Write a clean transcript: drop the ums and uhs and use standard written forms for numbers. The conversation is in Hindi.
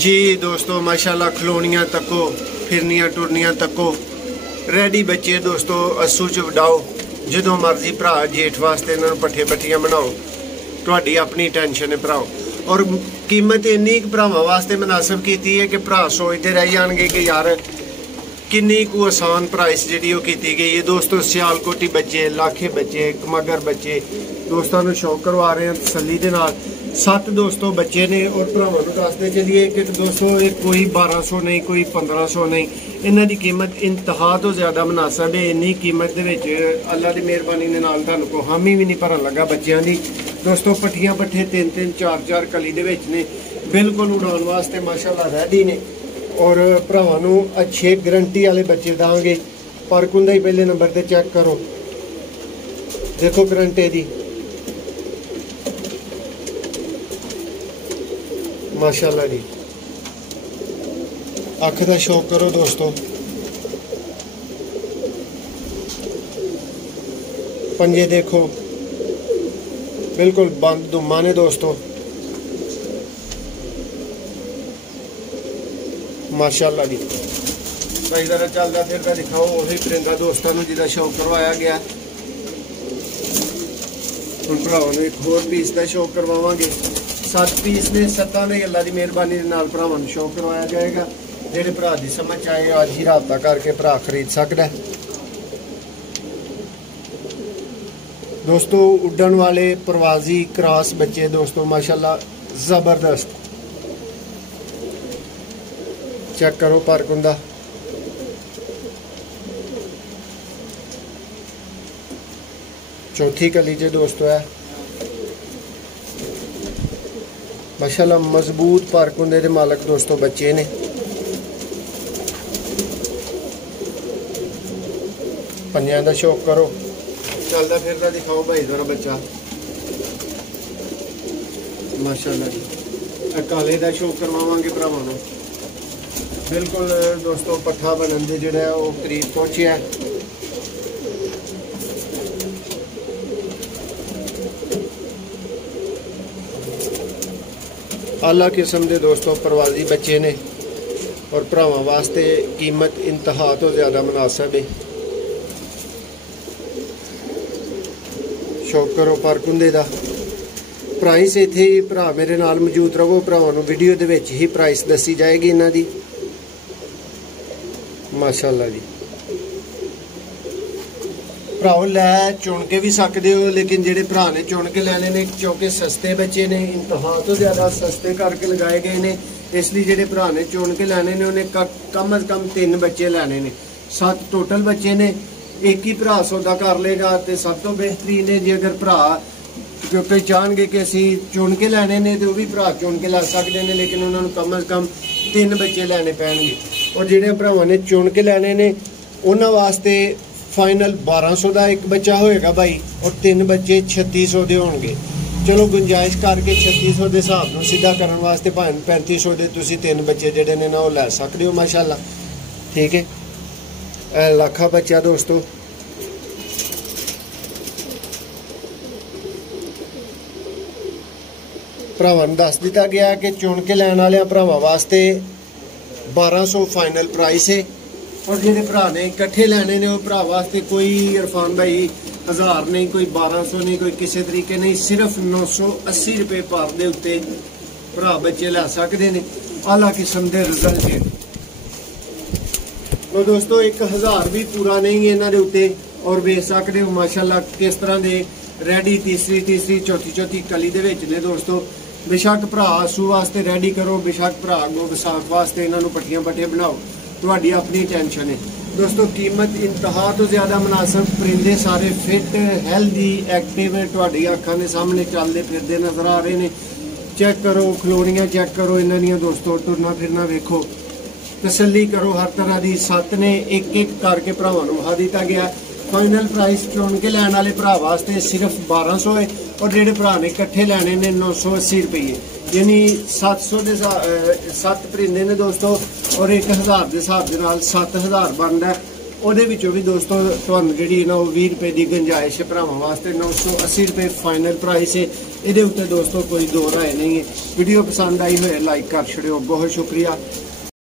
जी दोस्तों माशाल्लाह खलोनियां तको फिरनियां टुरनियां तको रेडी बच्चे दोस्तों अस्सू च वडाओ जो मर्जी भरा जेठ वास्ते इन्होंने पट्ठे पट्ठियां बनाओ तुहाडी अपनी टेंशन है भराओ। और कीमत इन्नी भरावां वास्ते मुनासिब की है कि भरा सोचते रह जाएंगे कि यार किन्नी को आसान प्राइस जी की गई है। दोस्तों सियालकोटी बच्चे लाखे बच्चे मगर बच्चे दोस्तों को शौक करवा रहे हैं तसल्ली दे नाल। 7 दोस्तों बच्चे ने और भरावां नूं दसदे चलिए कि दोस्तों कोई 1200 नहीं कोई 1500 नहीं, इन्हां दी कीमत इंतहा तो ज़्यादा मुनासिब है। इन्नी कीमत दे विच अल्लाह की मेहरबानी दे नाल तुहानूं कोई हामी भी नहीं भरन लगा बच्चों की। दोस्तों पट्ठियां पट्ठे 3-3 4-4 कली दे विच ने बिल्कुल उड़ाउण वास्ते माशाल्लाह रेडी ने। और भरावां नूं अच्छे गारंटी वाले बच्चे दांगे। पर कुंदा ही पहले नंबर ते चेक करो, देखो गारंटी दी माशाल्लाह जी। अख का शौक करो दोस्तों, पंजे देखो बिल्कुल बंद दुमा ने दोस्तों माशाल्लाह जी। भाई जरा चलता फिरता दिखाओ वही परिंदा दोस्तों को जिदा शौक करवाया गया। हम भरावां नूं एक होर पीस का शौक करवावांगे। 7 पीस ने 7 ने अल्लाह की मेहरबानी दे नाल भरावां नूं शौक करवाया जाएगा। जेडे भरा दी समझ आए अज ही राबता करके भरा खरीद सकदा है। दोस्तों उड़न वाले प्रवाजी क्रॉस बच्चे दोस्तों माशाल्लाह जबरदस्त, चेक करो पर कुंदा चौथी कली च दोस्तों है माशाल्लाह मजबूत पर कुंदे दे मालक दोस्तों बच्चे ने। पंजियां दा शौक करो, चलता फिरता दिखाओ भाई जरा बच्चा माशाल्लाह जी। काले का शौक करवावांगे भरावां नूं बिल्कुल दोस्तों पट्ठा बनन दे जिहड़ा वो करीब पहुंचिया। आला किस्म के दोस्तों प्रवासी बच्चे ने और भरावां वास्ते कीमत इंतहा तो ज़्यादा मुनासिब है। शौक करो पर कुंदे दा प्राइस इत्थे ही भरा मेरे नाल मौजूद रहो। भरावां नूं वीडियो दे विच ही प्राइस दसी जाएगी इन्हां दी माशाल्लाह जी। भराओ लै चुन के भी सकते हो, लेकिन जेडे भरा ने चुन के लैने ने क्योंकि सस्ते बच्चे ने इंतहा तो ज़्यादा सस्ते करके लगाए गए ने, इसलिए जेडे भरा ने चुन के लैने ने उन्हें कम अज कम 3 बच्चे लैने ने। 7 टोटल बच्चे ने, एक ही भरा सौदा कर लेगा तो सब तो बेहतरीन है। जे अगर भरा क्योंकि चाहणगे कि असी चुन के लैने ने तो भी भरा चुन के लै सकते हैं, लेकिन उन्होंने कम अज कम 3 बच्चे लैने पैणगे। और जिहड़े भरावां ने चुन के लैने ने उन्हां वास्ते फाइनल 1200 का एक बच्चा होएगा भाई, और 3 बच्चे 3600 के होंगे। चलो गुंजाइश करके 3600 के हिसाब में सीधा करने वास्ते भावें 3500 के तुसीं 3 बच्चे जिहड़े ने ना वो लै सकते हो माशाल्लाह। ठीक है लाखा बच्चा दोस्तों भरावां नूं दस दिता गया कि चुन के लैण वाले भरावां वास्ते 1200 फाइनल प्राइस है। और जिहड़े भरा ने इकट्ठे लैने ने भरा वास्ते कोई इरफान भाई 1000 नहीं कोई 1200 नहीं कोई किसी तरीके नहीं, सिर्फ 980 रुपये पर दे उत्ते भरा बच्चे लै सकते हैं। आला किस्म के रिजल्ट है। तो दोस्तों 1000 भी पूरा नहीं है इन्हां दे उत्ते और वेच सकते हो माशाल्लाह किस तरह के रेडी तीसरी चौथी कली दे विच ने दोस्तों। बेशक भरा आसू वास्ते रेडी करो, बेशक भरा अगों विसाख वास्ते इन्हां नूं पट्ठियां पट्ठे बनाओ, तुहाडी अपनी टेंशन है। दोस्तों कीमत इंतहा तो ज़्यादा मुनासिब, परिंदे सारे फिट हैल्दी एक्टिव तुहाडी अखां दे सामने चलते फिरते नजर आ रहे हैं। चेक करो खलोनियां चेक करो इन्हां दियां दोस्तों, टुरना फिरना वेखो, तसल्ली करो हर तरह की। 7 ने एक करके भरावां नूं वहा दिता गया। फाइनल प्राइस चुन के लैण वाले भरा वास्ते सिर्फ 1200 है और जेडे भरा ने इकट्ठे लैने ने 980 रुपये, यानी 700 के 7 परिंदे ने दोस्तों और 1000 के हिसाब के नाल 7000 बनता है। ਉਹਦੇ ਵਿੱਚੋਂ भी दोस्तों ਤੁਹਾਨੂੰ ਜਿਹੜੀ ਨਾ ਉਹ 20 रुपए की गुंजाइश है भरावां वास्ते। 980 रुपये फाइनल प्राइस है। ਇਹਦੇ ਉੱਤੇ ਦੋਸਤੋ ਕੋਈ ਦੋ ਰਾਏ नहीं है। वीडियो पसंद आई हो लाइक कर छड़ियो। बहुत शुक्रिया।